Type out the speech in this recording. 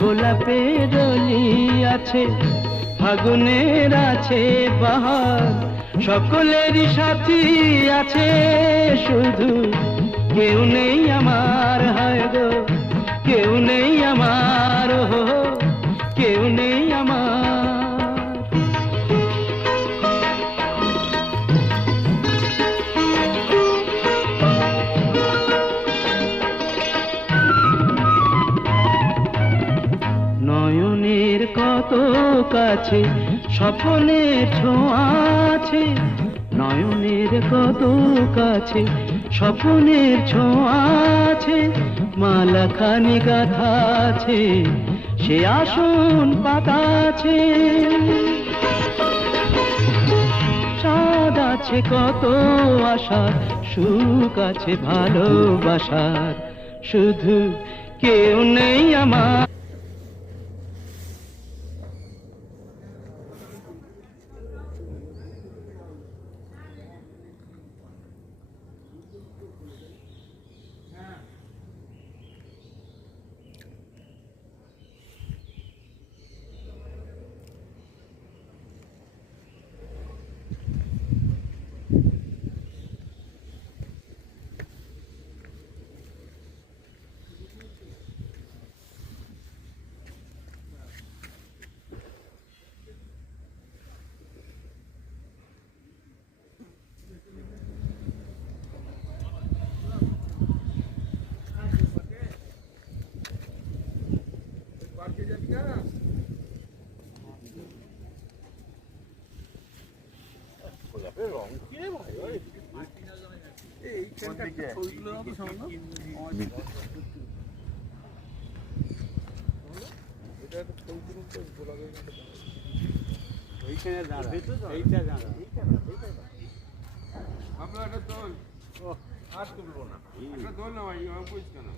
গোলাপের রলি আছে, ফাগুনের আছে বাহার, সকলেরই সাথী আছে, শুধু কেউ নেই আমার, হায় গো কেউ নেই আমার, কেউ নেই আমার। নয়নের কত কাছে স্বপ্নের ছোঁয়া আছে, নয়নের কত কাছে স্বপ্নের ছোঁয়া আছে, মালাখানি গাথা আছে, সে আসন পাতা আছে, সাদ আছে কত আশার, সুখ আছে ভালোবাসার, শুধু কেউ নেই আমার। আমরা একটা দোল আর তুলবো না, একটা দোল না ভাই, বুঝছো না।